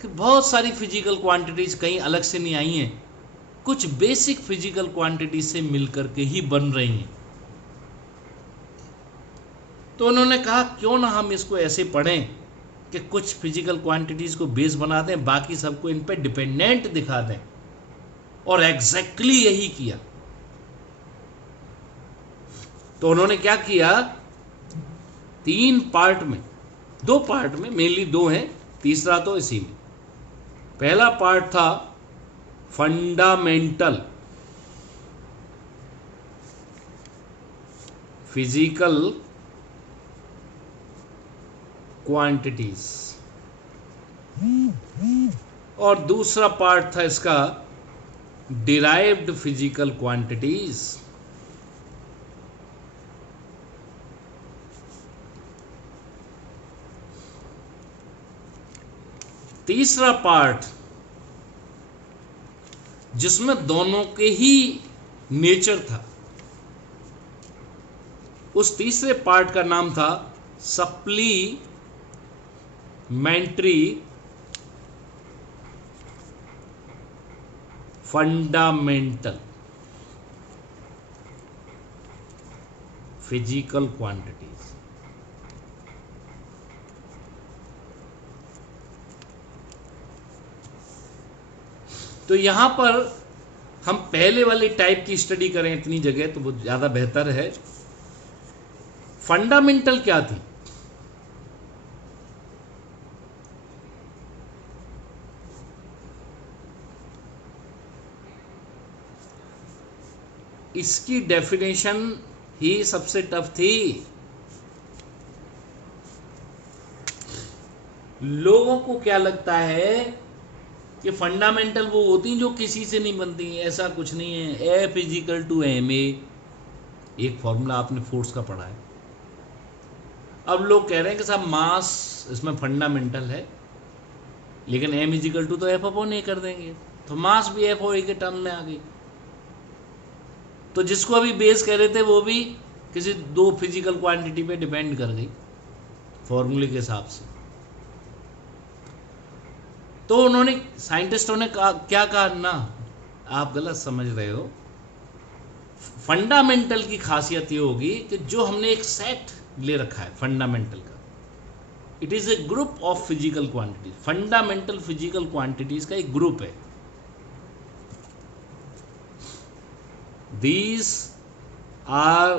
कि बहुत सारी फिजिकल क्वांटिटीज कहीं अलग से नहीं आई हैं, कुछ बेसिक फिजिकल क्वांटिटीज से मिलकर के ही बन रही हैं। तो उन्होंने कहा क्यों ना हम इसको ऐसे पढ़ें कि कुछ फिजिकल क्वांटिटीज को बेस बना दें, बाकी सबको इन पे डिपेंडेंट दिखा दें। और एग्जैक्टली यही किया। तो उन्होंने क्या किया, 3 पार्ट में, 2 पार्ट में, मेनली 2 हैं, तीसरा तो इसी में। पहला पार्ट था फंडामेंटल फिजिकल क्वांटिटीज, और दूसरा पार्ट था इसका डिराइव्ड फिजिकल क्वांटिटीज। तीसरा पार्ट जिसमें दोनों के ही नेचर था, उस तीसरे पार्ट का नाम था सप्लीमेंट्री फंडामेंटल। Physical quantities. तो यहां पर हम पहले वाली टाइप की स्टडी करें इतनी जगह तो वो ज्यादा बेहतर है। फंडामेंटल क्या थी? इसकी डेफिनेशन ही सबसे टफ थी। लोगों को क्या लगता है कि फंडामेंटल वो होती जो किसी से नहीं बनती। ऐसा कुछ नहीं है। F equal to M A, एक फॉर्मूला आपने फोर्स का पढ़ा है। अब लोग कह रहे हैं कि साहब मास इसमें फंडामेंटल है, लेकिन M इजिकल टू तो एफ अपॉन ए कर देंगे, तो मास भी एफ और ए के टर्म में आ गई। तो जिसको अभी बेस कह रहे थे वो भी किसी दो फिजिकल क्वांटिटी पे डिपेंड कर गई फॉर्मूले के हिसाब से। तो उन्होंने, साइंटिस्टों ने क्या कहा ना, आप गलत समझ रहे हो। फंडामेंटल की खासियत ये होगी कि जो हमने एक सेट ले रखा है फंडामेंटल का, it is a group of physical quantities. Fundamental physical quantities का एक ग्रुप है। These are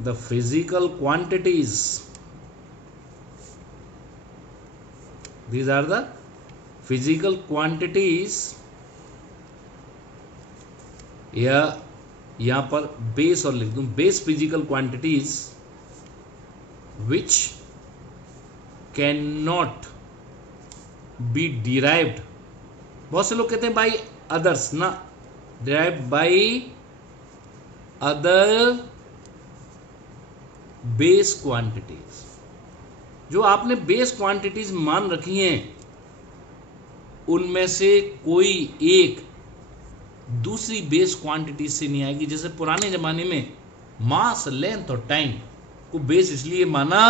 the physical quantities. These are the physical quantities, या यहां पर बेस और लिख दूं, base physical quantities which cannot be derived। बहुत से लोग कहते हैं बाई अदर्स ना, derived by other base quantities. जो आपने बेस क्वांटिटीज मान रखी हैं उनमें से कोई एक दूसरी बेस क्वांटिटीज से नहीं आएगी। जैसे पुराने जमाने में मास, लेंथ और टाइम को बेस इसलिए माना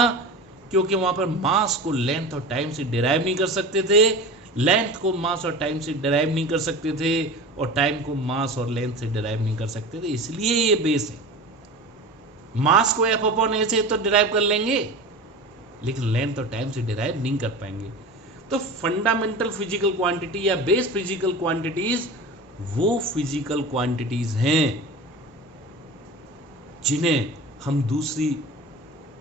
क्योंकि वहां पर मास को लेंथ और टाइम से डिराइव नहीं कर सकते थे, लेंथ को मास और टाइम से डिराइव नहीं कर सकते थे, और टाइम को मास और लेंथ से डिराइव नहीं कर सकते थे, इसलिए ये बेस है। मास को एफ अपॉन ए से तो डिराइव कर लेंगे, लेकिन लेंथ और टाइम से डिराइव नहीं कर पाएंगे। तो फंडामेंटल फिजिकल क्वांटिटी या बेस फिजिकल क्वांटिटीज वो फिजिकल क्वांटिटीज हैं जिन्हें हम दूसरी,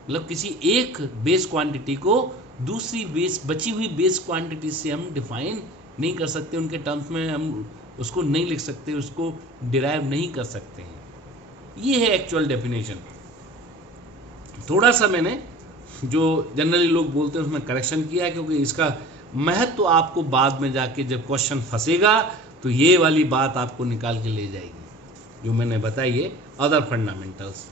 मतलब किसी एक बेस क्वांटिटी को दूसरी बेस, बची हुई बेस क्वांटिटी से हम डिफाइन नहीं कर सकते, उनके टर्म्स में हम उसको नहीं लिख सकते, उसको डिराइव नहीं कर सकते हैं। ये है एक्चुअल डेफिनेशन। थोड़ा सा मैंने जो जनरली लोग बोलते हैं उसमें करेक्शन किया है, क्योंकि इसका महत्व तो आपको बाद में जाके जब क्वेश्चन फंसेगा तो ये वाली बात आपको निकाल के ले जाएगी जो मैंने बताई है। Other fundamentals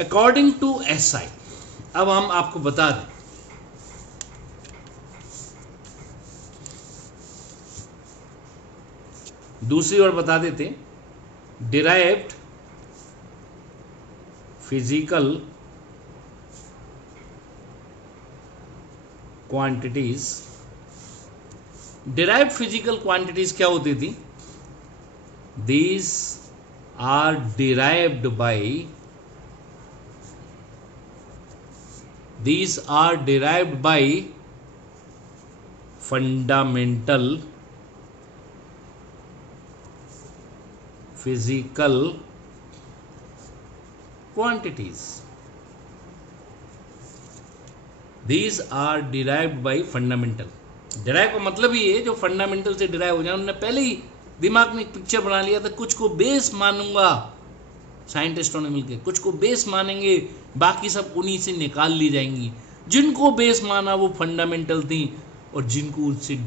according to SI। अब हम आपको बता दें, दूसरी ओर बता देते, derived physical quantities. Derived physical quantities क्या होती थी? These are derived by, these are derived by fundamental physical quantities। these are derived by fundamental। Derive का मतलब ही है जो फंडामेंटल से डिराइव हो जाए। उन्होंने पहले ही दिमाग में एक पिक्चर बना लिया था, कुछ को बेस मानूंगा, साइंटिस्टों ने मिलकर कुछ को बेस मानेंगे, बाकी सब उन्हीं से निकाल ली जाएंगी। जिनको बेस माना वो फंडामेंटल थी, और जिनको उनसे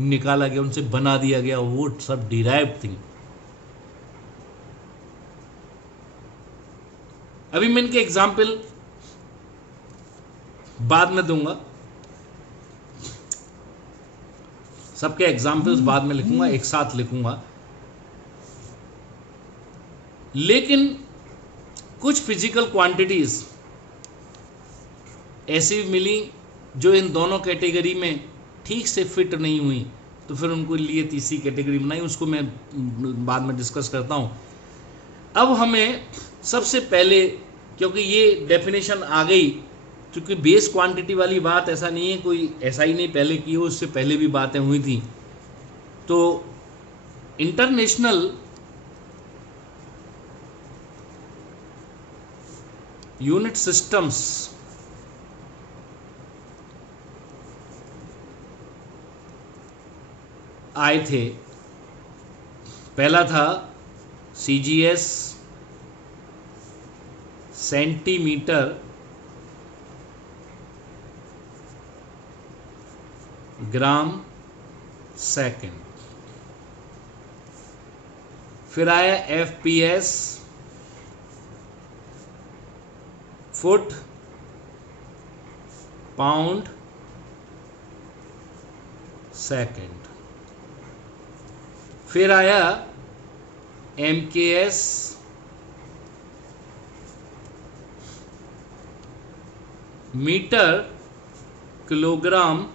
निकाला गया, उनसे बना दिया गया, वो सब डिराइव्ड थी। अभी मैं इनके एग्जाम्पल बाद में दूंगा, सबके एग्जाम्पल्स बाद में लिखूंगा, एक साथ लिखूंगा। लेकिन कुछ फिजिकल क्वांटिटीज ऐसी मिली जो इन दोनों कैटेगरी में ठीक से फिट नहीं हुई, तो फिर उनको लिए तीसरी कैटेगरी बनाई, उसको मैं बाद में डिस्कस करता हूँ। अब हमें सबसे पहले, क्योंकि ये डेफिनेशन आ गई, क्योंकि बेस क्वांटिटी वाली बात ऐसा नहीं है, कोई ऐसा ही नहीं पहले की हो, उससे पहले भी बातें हुई थी। तो इंटरनेशनल यूनिट सिस्टम्स आए थे। पहला था CGS, सेंटीमीटर ग्राम सेकंड। फिर आया FPS, फुट पाउंड सेकंड। फिर आया MKS, मीटर किलोग्राम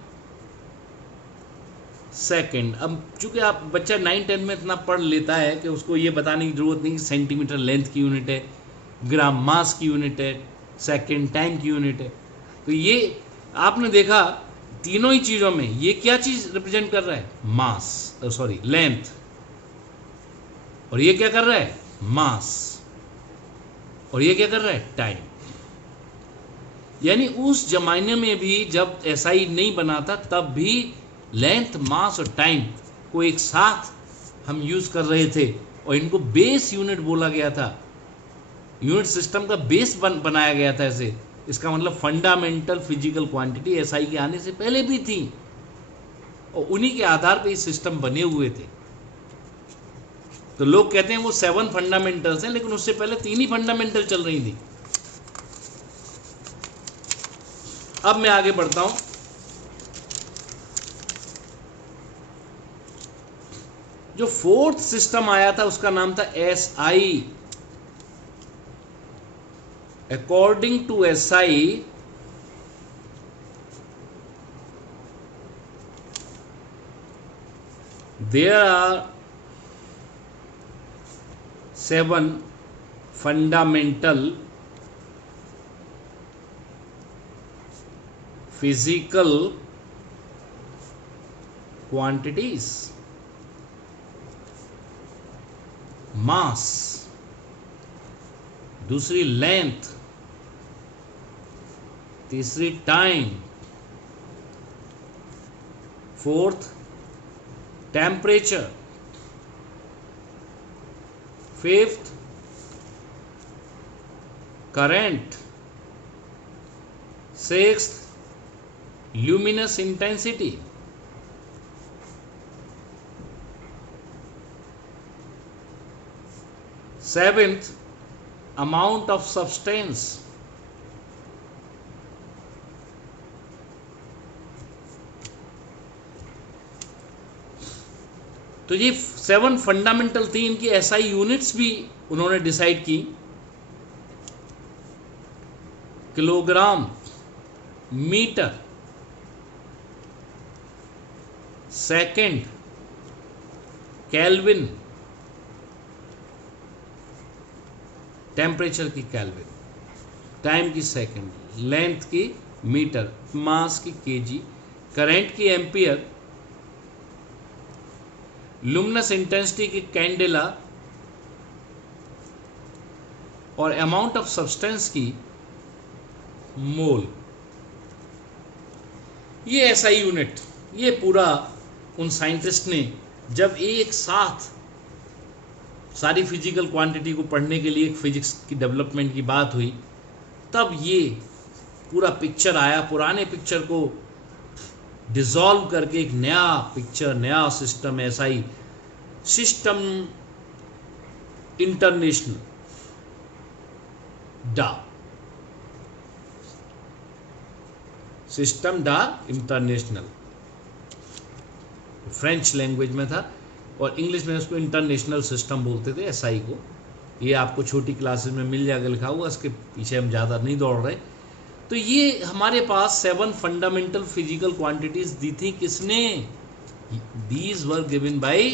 सेकंड। अब चूंकि आप बच्चा 9-10 में इतना पढ़ लेता है कि उसको ये बताने की जरूरत नहीं कि सेंटीमीटर लेंथ की यूनिट है, ग्राम मास की यूनिट है, सेकंड टाइम की यूनिट है। तो ये आपने देखा तीनों ही चीज़ों में ये क्या चीज़ रिप्रेजेंट कर रहा है? मास, सॉरी लेंथ। और ये क्या कर रहा है? मास। और ये क्या कर रहा है? टाइम। यानी उस जमाने में भी जब SI नहीं बना था तब भी लेंथ, मास और टाइम को एक साथ हम यूज कर रहे थे और इनको बेस यूनिट बोला गया था। यूनिट सिस्टम का बेस बनाया गया था ऐसे। इसका मतलब फंडामेंटल फिजिकल क्वांटिटी SI के आने से पहले भी थी और उन्हीं के आधार पर ये सिस्टम बने हुए थे। तो लोग कहते हैं वो 7 फंडामेंटल्स हैं, लेकिन उससे पहले 3 ही फंडामेंटल चल रही थी। अब मैं आगे बढ़ता हूं। जो फोर्थ सिस्टम आया था उसका नाम था SI। According to SI there are 7 fundamental physical quantities: mass, दूसरी लेंथ, तीसरी time, fourth temperature, fifth current, sixth luminous intensity, seventh amount of substance, तो ये 7 फंडामेंटल थी। इनकी SI यूनिट्स भी उन्होंने डिसाइड की। Kilogram, metre, second, kelvin, temperature की केल्विन, टाइम की सेकंड, लेंथ की मीटर, मास की केजी, करंट की एम्पियर, लुमिनस इंटेंसिटी की कैंडेला और अमाउंट ऑफ सब्सटेंस की मोल। ये SI यूनिट, ये पूरा उन साइंटिस्ट ने जब एक साथ सारी फिजिकल क्वांटिटी को पढ़ने के लिए एक फिजिक्स की डेवलपमेंट की बात हुई, तब ये पूरा पिक्चर आया। पुराने पिक्चर को डिसॉल्व करके एक नया पिक्चर, नया सिस्टम, SI सिस्टम इंटरनेशनल डा, सिस्टम डा इंटरनेशनल, फ्रेंच लैंग्वेज में था और इंग्लिश में उसको इंटरनेशनल सिस्टम बोलते थे SI को। ये आपको छोटी क्लासेस में मिल जाएगा लिखा हुआ, इसके पीछे हम ज़्यादा नहीं दौड़ रहे। तो ये हमारे पास 7 फंडामेंटल फिजिकल क्वांटिटीज दी थी। किसने? These were given by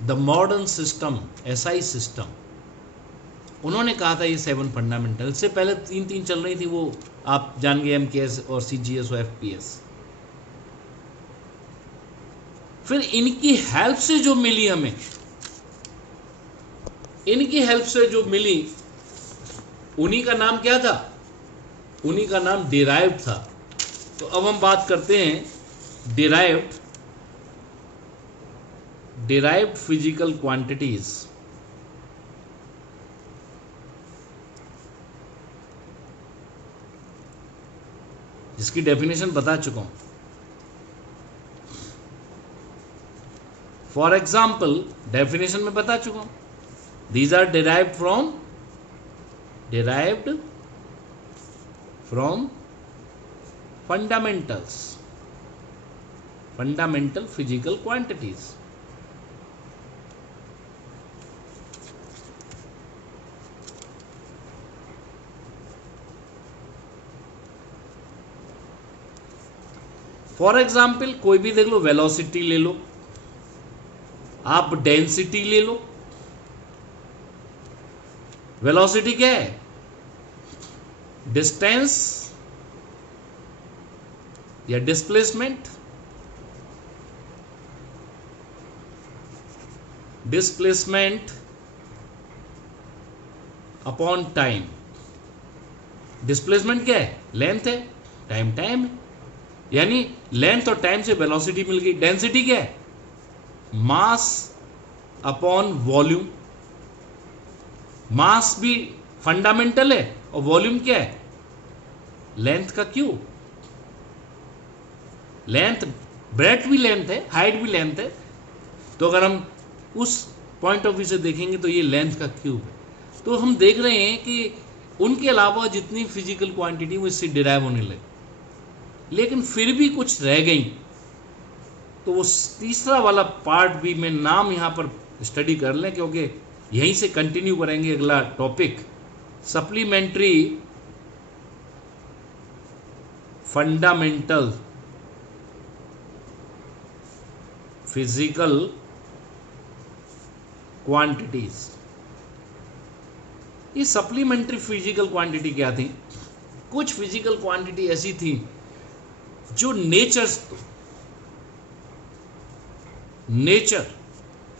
the modern system, SI system, उन्होंने कहा था ये 7 फंडामेंटल। से पहले 3 चल रही थी, वो आप जान गए, एमकेएस और सीजीएस और एफपीएस। फिर इनकी हेल्प से जो मिली हमें, इनकी हेल्प से जो मिली, उन्हीं का नाम क्या था? उन्हीं का नाम डिराइव्ड था। तो अब हम बात करते हैं डिराइव्ड फिजिकल क्वांटिटीज। जिसकी डेफिनेशन बता चुका हूं। फॉर एग्जाम्पल, डेफिनेशन में बता चुका हूं, these are derived from fundamental physical quantities. For example, कोई भी देख लो, वेलोसिटी ले लो, आप डेंसिटी ले लो। वेलोसिटी क्या है? डिस्टेंस या डिस्प्लेसमेंट अपॉन टाइम। डिस्प्लेसमेंट क्या है? लेंथ है, टाइम है, यानी लेंथ और टाइम से वेलोसिटी मिल गई। डेंसिटी क्या है? Mass upon volume. मास भी फंडामेंटल है, और वॉल्यूम क्या है? लेंथ का क्यूब। लेंथ, ब्रेथ भी लेंथ है, हाइट भी लेंथ है। तो अगर हम उस पॉइंट ऑफ व्यू से देखेंगे तो ये लेंथ का क्यूब है। तो हम देख रहे हैं कि उनके अलावा जितनी फिजिकल क्वांटिटी वो इससे डिराइव होने लगी, लेकिन फिर भी कुछ रह गई। तो वो तीसरा वाला पार्ट भी मैं नाम यहाँ पर स्टडी कर लें, क्योंकि यहीं से कंटिन्यू करेंगे अगला topic, supplementary fundamental physical quantities. ये सप्लीमेंट्री फिजिकल क्वांटिटी क्या थी? कुछ फिजिकल क्वांटिटी ऐसी थी जो नेचर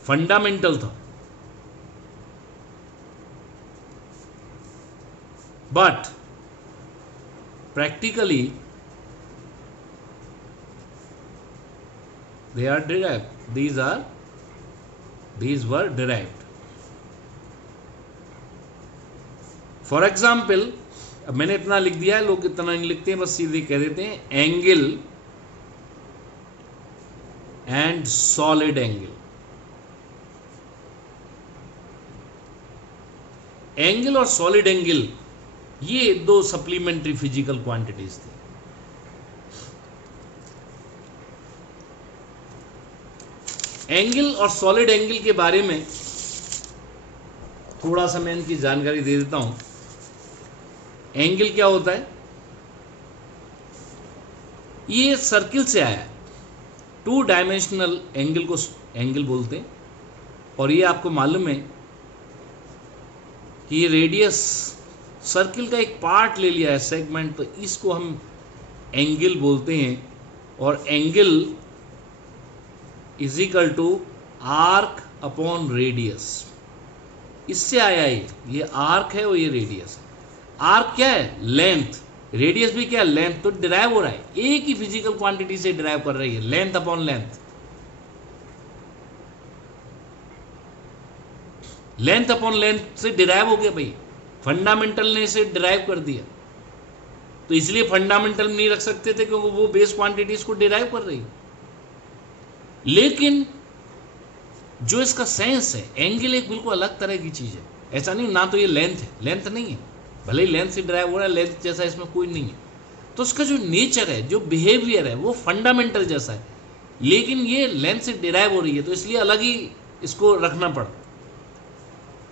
फंडामेंटल था, but practically they are derived. These were derived. For example, अब मैंने इतना लिख दिया है, लोग इतना नहीं लिखते हैं, बस सीधे कह देते हैं angle and solid angle. Angle और सॉलिड एंगल, ये दो सप्लीमेंट्री फिजिकल क्वांटिटीज थी। एंगल और सॉलिड एंगल के बारे में थोड़ा सा मैं इनकी जानकारी दे देता हूं। एंगल क्या होता है? ये सर्किल से आया है। 2 डायमेंशनल एंगल को एंगल बोलते हैं, और ये आपको मालूम है कि ये रेडियस सर्किल का एक पार्ट ले लिया है, सेगमेंट, तो इसको हम एंगल बोलते हैं। और angle is equal to arc upon radius. इससे आया ये आर्क है और ये रेडियस है। आर्क क्या है? लेंथ। रेडियस भी क्या है? लेंथ। तो डिराइव हो रहा है, एक ही फिजिकल क्वांटिटी से डिराइव कर रही है, length upon length. Length upon length से डिराइव हो गया भाई, फंडामेंटल ने इसे डिराइव कर दिया। तो इसलिए फंडामेंटल नहीं रख सकते थे, क्योंकि वो बेस क्वांटिटीज को डिराइव कर रही है। लेकिन जो इसका सेंस है, एंगल एक बिल्कुल अलग तरह की चीज है। ऐसा नहीं, ना तो ये लेंथ है, लेंथ नहीं है, भले ही लेंथ से ड्राइव हो रहा है, लेंथ जैसा इसमें कोई नहीं है। तो उसका जो नेचर है, जो बिहेवियर है, वो फंडामेंटल जैसा है, लेकिन ये लेंथ से डिराइव हो रही है, तो इसलिए अलग ही इसको रखना पड़ा।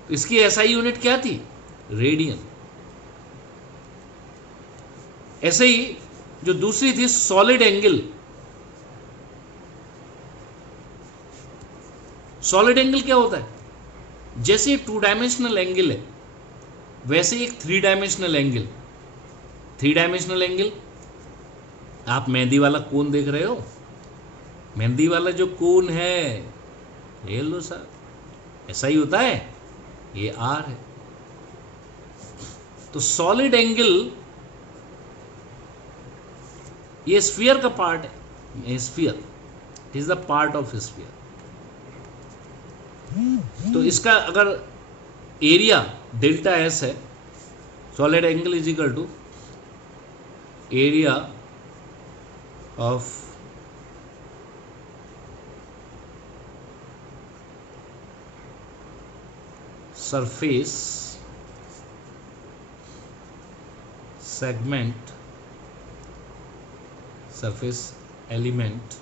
तो इसकी एसआई यूनिट क्या थी? रेडियन। ऐसे ही जो दूसरी थी सॉलिड एंगल। सॉलिड एंगल क्या होता है? जैसे एक 2 डायमेंशनल एंगल है वैसे एक 3 डायमेंशनल एंगल। 3 डायमेंशनल एंगल, आप मेहंदी वाला कोन देख रहे हो, मेहंदी वाला जो कोन है, ये लो साहब, ऐसा ही होता है, ये आर है। तो सॉलिड एंगल ये स्फीयर का पार्ट है, sphere is the part of sphere. तो इसका अगर एरिया डेल्टा एस है, solid angle is equal to area of surface segment, surface element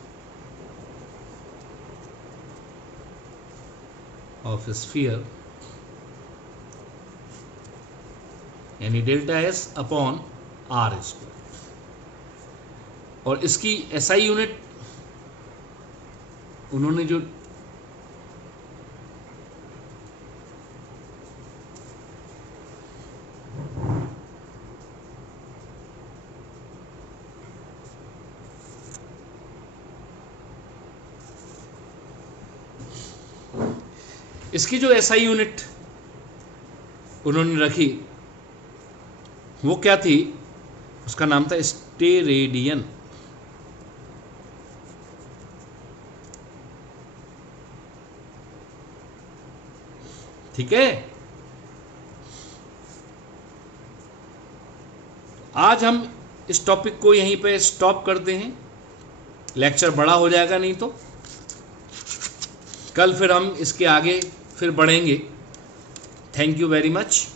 of sphere, यानी delta S upon R square. और इसकी एसआई यूनिट उन्होंने जो इसकी जो एसआई यूनिट उन्होंने रखी वो क्या थी? उसका नाम था स्टेरेडियन। ठीक है, आज हम इस टॉपिक को यहीं पे स्टॉप करते हैं, लेक्चर बड़ा हो जाएगा नहीं तो। कल फिर हम इसके आगे फिर बढ़ेंगे। Thank you very much.